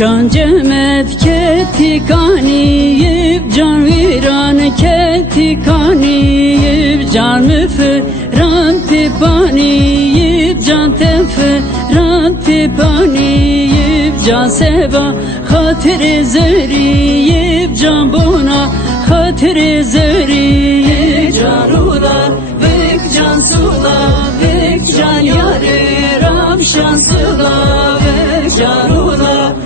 Can cemet keti kaniyip, can viran keti kaniyip, can müferan pipaniyip, can teferan pipaniyip, can seva hatır zeriyip, can buna hatır zeriyip, can ula bek can sula bek can yare ramşan sula bek can ula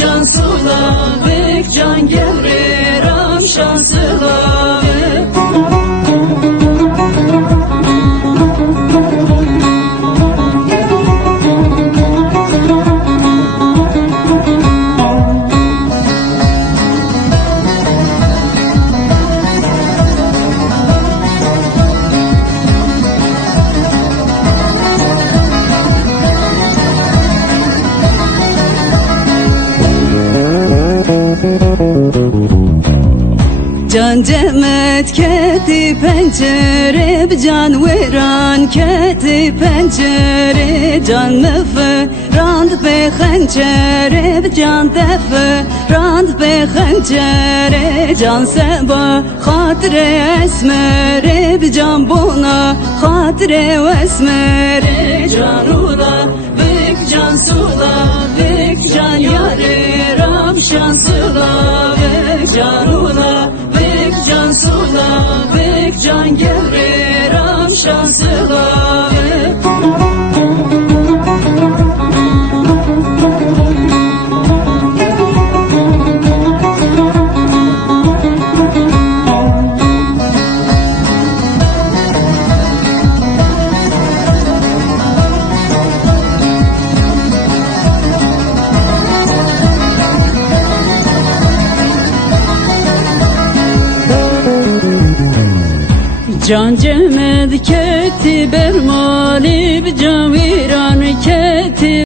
can sula bek can gevre ramşan sula bek. Can cemet keti pencere, can veran keti pencere, can müferand be hançere, can teferand be hançere, can seba hatire esmere, can buna hatire esmere, can ula bek can sula bek can yare ramşan sula bek can ula can sula bek can gevre ramşan sula bek. Can cemet keti bermalib, can viran keti